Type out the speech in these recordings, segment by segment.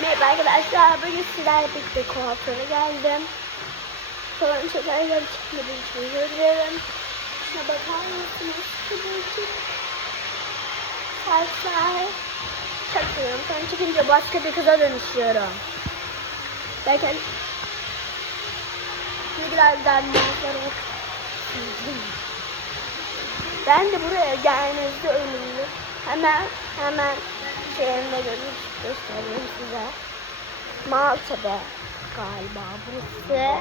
Merhaba arkadaşlar, bugün sizlerle birlikte kuaföre geldim. Sonra çocuklarla çıkmadığı için özür dilerim. Şuna bakar mısınız? Kıvırcık saçlar. Çok seviyorum. Sonra çıkınca başka bir kıza dönüşüyorum. Belki ne kadar güzel manzara. Ben de buraya gelmenizi önemli. Hemen şeyimde göstereyim size. Maltepe galiba burası.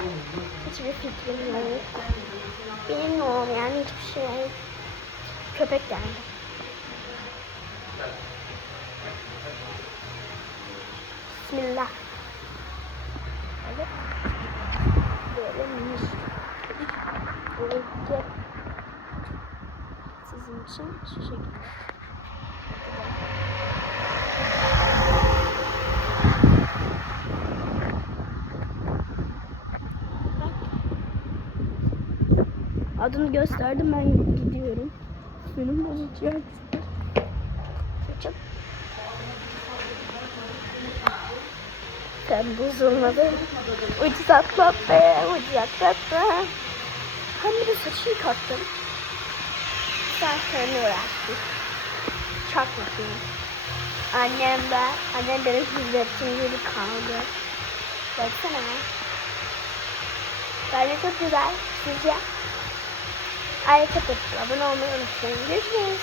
Hiçbir fikrim yok. Bilmiyorum yani hiçbir şey. Köpek geldi. Bismillah. Böyle mis. Böyle sizin için şu şekilde. Adını gösterdim, ben gidiyorum. Benim bozacak. Sen bozulmadın. Ucuz atlattı, ucuz atlattı. Hem bir de saçı yıkattım. Sen seninle uğraştık. Çok mutluyum. Annem beni hizmetçim gibi kaldı. Baksana. Bence çok güzel. Sizce? Ayrıca abone olmayı unutmayın. Görüşürüz.